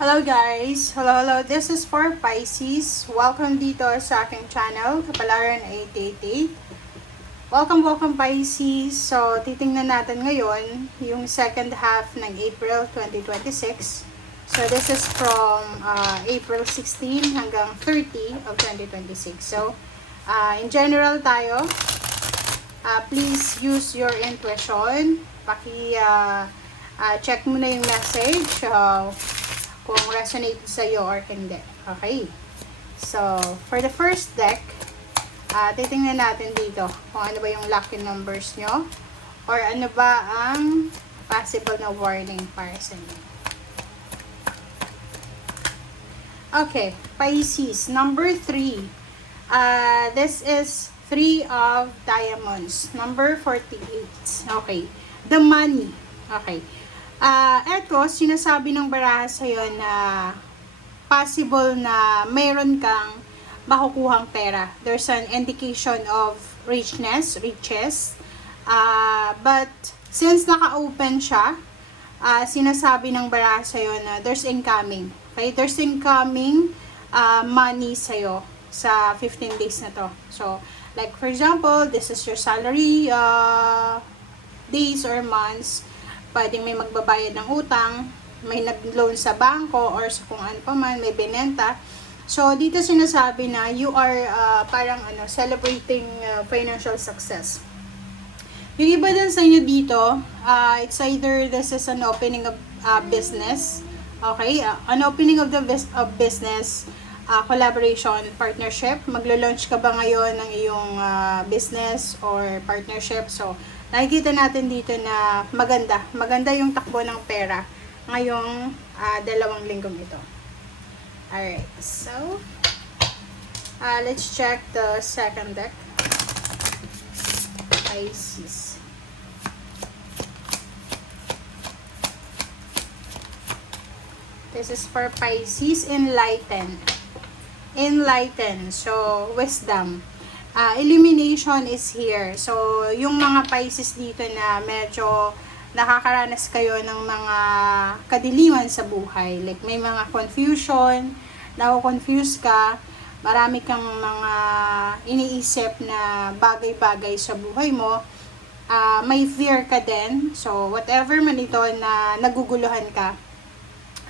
Hello guys! Hello! This is for Pisces. Welcome dito sa aking channel, Kapalaran 888. Welcome Pisces! So, titingnan natin ngayon yung second half ng April 2026. So, this is from April 16 hanggang 30 of 2026. So, in general tayo, please use your intuition. Check mo na yung message. Kung resonate sa'yo or hindi. Okay. So, for the first deck, titingnan natin dito kung ano ba yung lucky numbers nyo or ano ba ang possible na warning para sa inyo. Okay. Pisces, number 3. This is 3 of diamonds. Number 48. Okay. The money. Okay. Eto, sinasabi ng baraha sa'yo na possible na mayroon kang makukuhang pera. There's an indication of riches. But, since naka-open siya, sinasabi ng baraha sa'yo na there's incoming. Okay? There's incoming money sa'yo sa 15 days na to. So, like for example, this is your salary days or months. Pwedeng may magbabayad ng utang, may nag-loan sa bangko or sa kung ano pa man, may binenta. So, dito sinasabi na you are celebrating financial success. Yung iba din sa inyo dito, it's either this is an opening of business, okay? An opening of business, collaboration, partnership. Maglo-launch ka ba ngayon ng iyong business or partnership? So, nakikita natin dito na maganda yung takbo ng pera ngayong 2 linggong ito. Alright, so let's check the second deck. Pisces. This is for Pisces. Enlighten, so wisdom. Illumination is here. So, yung mga Pisces dito na medyo nakakaranas kayo ng mga kadiliman sa buhay. Like, may mga confusion, nako-confuse ka, marami kang mga iniisip na bagay-bagay sa buhay mo. May fear ka din. So, whatever man ito na naguguluhan ka,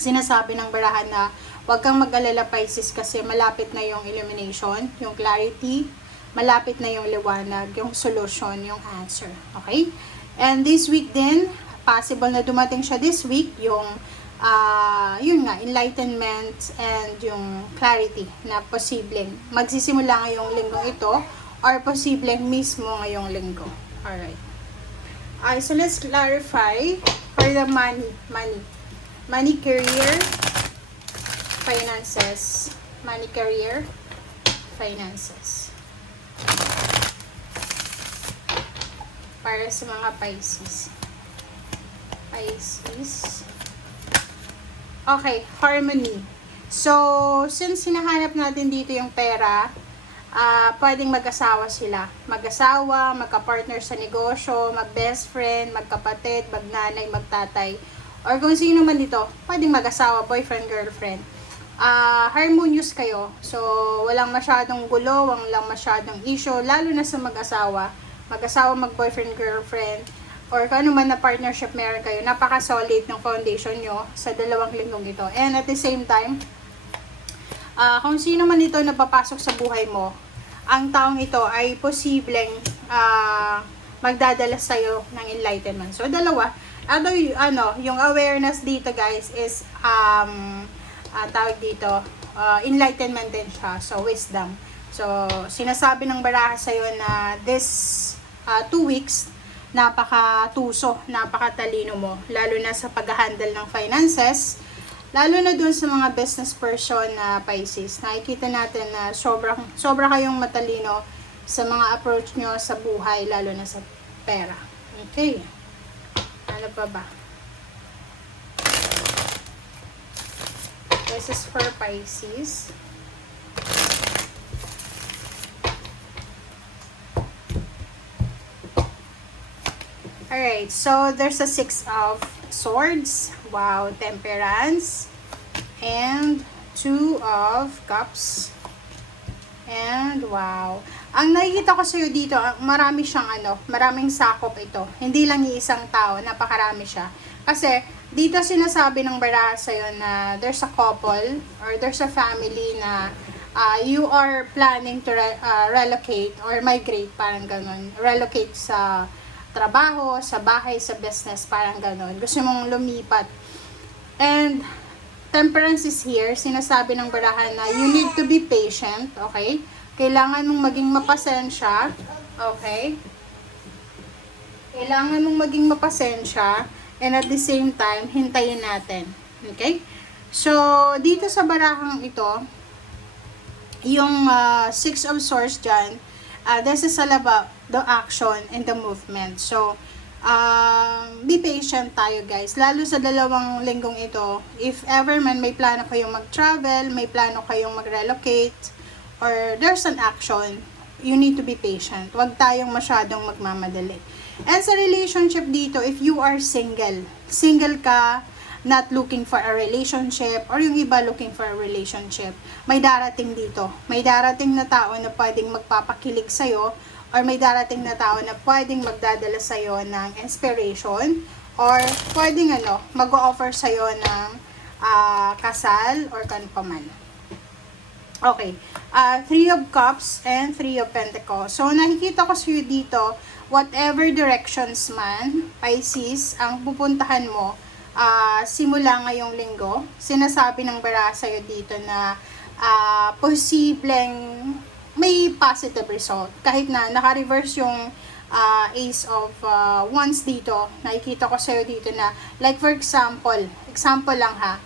sinasabi ng barahan na huwag kang mag-alala Pisces kasi malapit na yung illumination, yung clarity, malapit na yung liwanag, yung solution, yung answer. Okay? And this week din, possible na dumating siya this week, yung enlightenment and yung clarity na posibleng magsisimula ngayong linggong ito or posibleng mismo ngayong linggo. Alright. So let's clarify for the money, career, finances. Money, career, finances. Para sa mga Pisces. Okay, harmony. So, since hinahanap natin dito yung pera, pwedeng mag-asawa sila. Mag-asawa, magka-partner sa negosyo, mag-best friend, magkapatid, magnanay, magtatay. Or kung sino man dito, pwedeng mag-asawa, boyfriend, girlfriend. Harmonious kayo. So, walang masyadong gulo, walang masyadong issue, lalo na sa mag-asawa, mag-boyfriend, girlfriend, or kung ano man na partnership meron kayo, napaka-solid ng foundation nyo sa 2 linggong ito. And at the same time, kung sino man ito na papasok sa buhay mo, ang taong ito ay posibleng magdadala sa'yo ng enlightenment. So, dalawa. Yung awareness dito guys is, tawag dito, enlightenment din siya. So, wisdom. So, sinasabi ng baraha sa'yo na this 2 weeks, napaka-tuso, napaka-talino mo, lalo na sa pag-handle ng finances, lalo na dun sa mga business person na Pisces. Nakikita natin na sobra kayong matalino sa mga approach nyo sa buhay, lalo na sa pera. Okay. Ano pa ba? This is for Pisces. Alright, so there's a 6 of Swords. Wow, Temperance. and Two of Cups. And wow. Ang nakikita ko sa'yo dito, marami siyang maraming sakop ito. Hindi lang iisang tao, napakarami siya. Kasi dito sinasabi ng baraha sa'yo na there's a couple or there's a family na you are planning to relocate or migrate, parang ganun. Relocate sa trabaho, sa bahay, sa business, parang ganun. Gusto mong lumipat. And Temperance is here. Sinasabi ng barahan na you need to be patient, okay? Kailangan mong maging mapasensya, okay? Kailangan mong maging mapasensya and at the same time, hintayin natin, okay? So, dito sa barahang ito, yung Six of Swords dyan, this is all about the action and the movement. So, be patient tayo guys, lalo sa 2 linggong ito. If ever man may plano kayong mag-travel, may plano kayong mag-relocate, or there's an action, you need to be patient. Huwag tayong masyadong magmamadali. And sa relationship dito, if you are single ka, not looking for a relationship, or yung iba looking for a relationship, may darating dito. May darating na tao na pwedeng magpapakilig sa'yo, or may darating na tao na pwedeng magdadala sa'yo ng inspiration, or pwedeng mag-offer sa'yo ng kasal, or paman. Okay. Three of Cups and Three of Pentacles. So, nakikita ko sa'yo dito, whatever directions man, Pisces, ang pupuntahan mo, simula ngayong linggo, sinasabi ng baraha sa'yo dito na posibleng may positive result. Kahit na naka-reverse yung Ace of Wands dito, nakikita ko sa'yo dito na, like for example lang ha,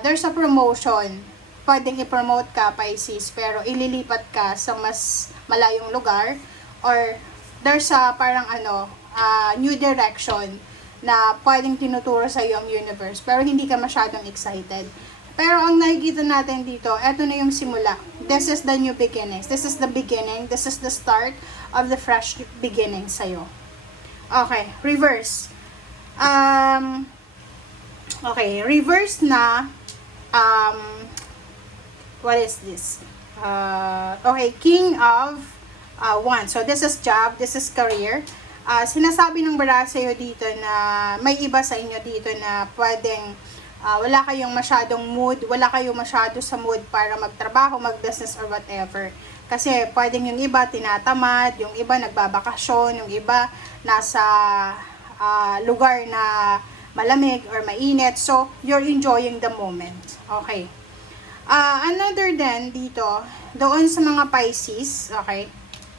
there's a promotion. Pwedeng i-promote ka, Pisces, pero ililipat ka sa mas malayong lugar, or there's a parang new direction na pwedeng tinuturo sa iyo ang universe, pero hindi ka masyadong excited. Pero ang nakikita natin dito, eto na yung simula. This is the new beginnings. This is the beginning. This is the start of the fresh beginning sa'yo. Okay, reverse. Okay, reverse na, what is this? Okay, King of Wands. So, this is job, this is career. Sinasabi ng baraha sa'yo dito na may iba sa inyo dito na pwedeng wala kayong masyadong mood, wala kayong masyado sa mood para magtrabaho, mag-business or whatever. Kasi pwedeng yung iba tinatamad, yung iba nagbabakasyon, yung iba nasa lugar na malamig or mainit. So, you're enjoying the moment. Okay. Another then dito, doon sa mga Pisces, okay,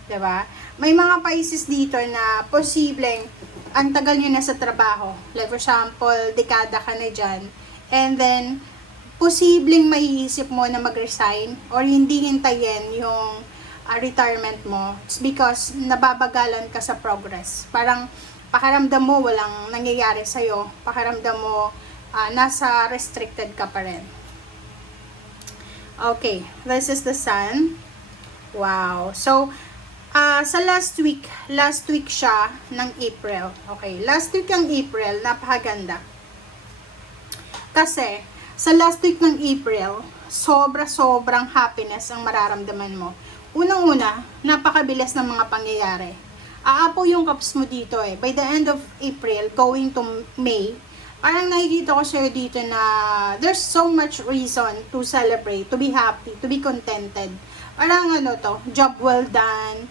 diba? May mga Pisces dito na posibleng ang tagal nyo na sa trabaho. Like for example, dekada ka na dyan. And then, posibleng maiisip mo na mag-resign or hindi hintayin yung retirement mo. It's because nababagalan ka sa progress. Parang pakiramdam mo walang nangyayari sa'yo. Pakiramdam mo nasa restricted ka pa rin. Okay, this is the Sun. Wow. So, sa last week siya ng April. Okay, last week ng April, napakaganda. Kasi, sa last week ng April, sobrang happiness ang mararamdaman mo. Unang-una, napakabilis ng mga pangyayari. Aapaw yung cups mo dito eh. By the end of April, going to May, parang nakikita ko sa'yo dito na there's so much reason to celebrate, to be happy, to be contented. Parang job well done,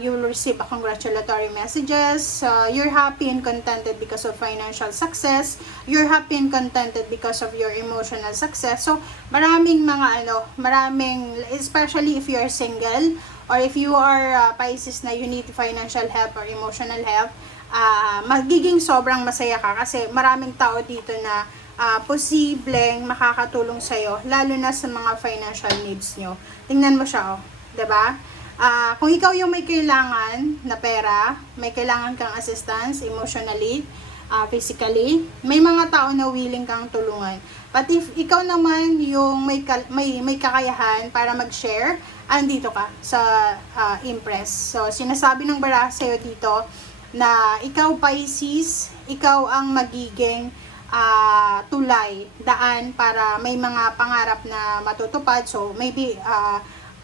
you will receive a congratulatory messages, you're happy and contented because of financial success, you're happy and contented because of your emotional success. So, maraming, especially if you are single, or if you are Pisces na you need financial help or emotional help, magiging sobrang masaya ka kasi maraming tao dito na posibleng makakatulong sa'yo, lalo na sa mga financial needs nyo. Tingnan mo siya, diba? Kung ikaw yung may kailangan na pera, may kailangan kang assistance emotionally, physically, may mga tao na willing kang tulungan. But if ikaw naman yung may kakayahan para mag-share, andito ka sa Empress. So, sinasabi ng baraha sa'yo dito na ikaw, Pisces, ikaw ang magiging tulay, daan para may mga pangarap na matutupad. So maybe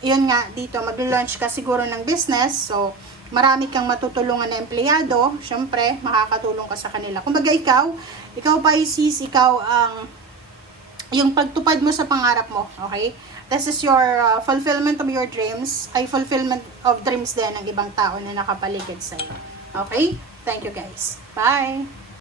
yun nga dito mag-launch ka siguro ng business. So marami kang matutulungan na empleyado, syempre makakatulong ka sa kanila. Kumbaga ikaw Pisces, ikaw ang yung pagtupad mo sa pangarap mo, okay? This is your fulfillment of your dreams, ay fulfillment of dreams din ng ibang tao na nakapaligid sa'yo. Okay? Thank you guys. Bye!